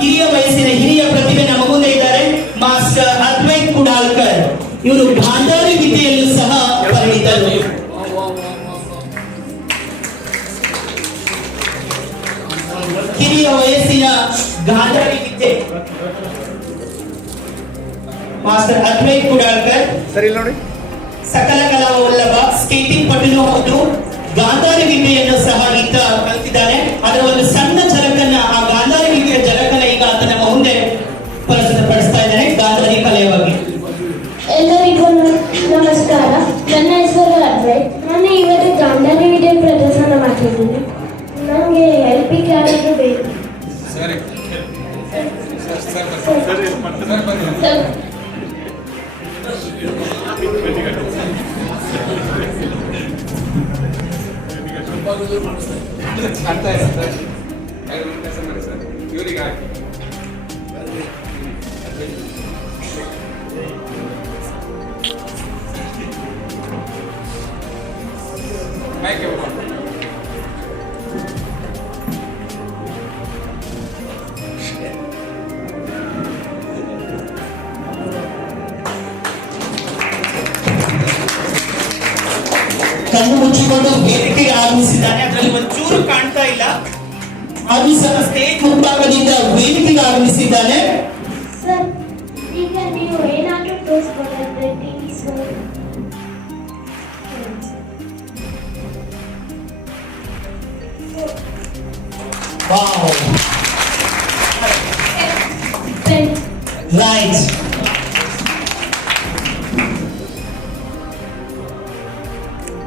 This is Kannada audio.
ಹಿರಿಯ ವಯಸ್ಸಿನ ಹಿರಿಯ ಪ್ರತಿಭೆ ನಮ್ಮ ಮುಂದೆ ಇದ್ದಾರೆ. ಮಾಸ್ಟರ್ ಅದ್ವೈತ್ ಕುಡಾಲ್ಕರ್ ಇವರು ಗಾಂಧಾರಿ ವಿದ್ಯೆಯಲ್ಲೂ ಸಹ ಪರಿಣಿತರು. ಕಿರಿಯ ವಯಸ್ಸಿನ ಗಾಂಧಾರಿ ವಿದ್ಯೆ. ಮಾಸ್ಟರ್ ಅದ್ವೈತ್ ಕುಡಾಲ್ಕರ್ ಸರಿ ನೋಡಿ. ಸಕಲ ಕಲಾ ವಲ್ಲಭ ಸ್ಕೇಟಿಂಗ್ ಪಟುಲು ಹೌದು. ಗಾಂಧಾರಿ ವಿದ್ಯೆಯನ್ನು ಸಹ ಈತ ಕಲಿತಿದ್ದಾನೆ. ಅದರ ಒಂದು ಸಣ್ಣ ಝಲಕನ್ನ ಆ ಗಾಂಧಾರಿ ವಿದ್ಯೆಯ ಝಲಕನ್ನ ಈಗ ಆತನ ಮುಂದೆ ಪ್ರಸ್ತುತ ಪಡಿಸ್ತಾ ಇದ್ದಾನೆ ಗಾಂಧಾರಿ ಕಲೆಯವಾಗಿ ಎಲ್ಲರಿಗೂ ನಮಸ್ಕಾರ. ನನ್ನ ಹೆಸರು ಅದ್ವೈ ನಾನು ಇವತ್ತು ಗಾಂಧಾರಿ ವಿಡಿಯೋ ಪ್ರದರ್ಶನ ಮಾಡ್ತಿದ್ದೀನಿ. ನನಗೆ ಪಿ ಕ್ಯಾರೆಟ್ ಬೇಕು. ಸರಿ. ಸರ್, ಕಾಣ್ತಾ ಇದೆ ಸರ್ ಕೆಲಸ ಮಾಡಿ ಸರ್ ಇವರಿಗೆ ಹಾಕಿ ಮೈಕ್ ಕಣ್ಣು ಮುಚ್ಚಿಕೊಂಡು ವೇದಿಕೆಗೆ ಆಗಮಿಸಿದ್ದಾನೆ ಅದರಲ್ಲಿ ಒಂಚೂರು ಕಾಣ್ತಾ ಇಲ್ಲ. ಅದು ಸಹ ಸ್ಟೇಜ್ ಮುಂಭಾಗದಿಂದ ವೇದಿಕೆಗೆ ಆಗಮಿಸಿದ್ದಾನೆ. ಸರ್ ಈಗ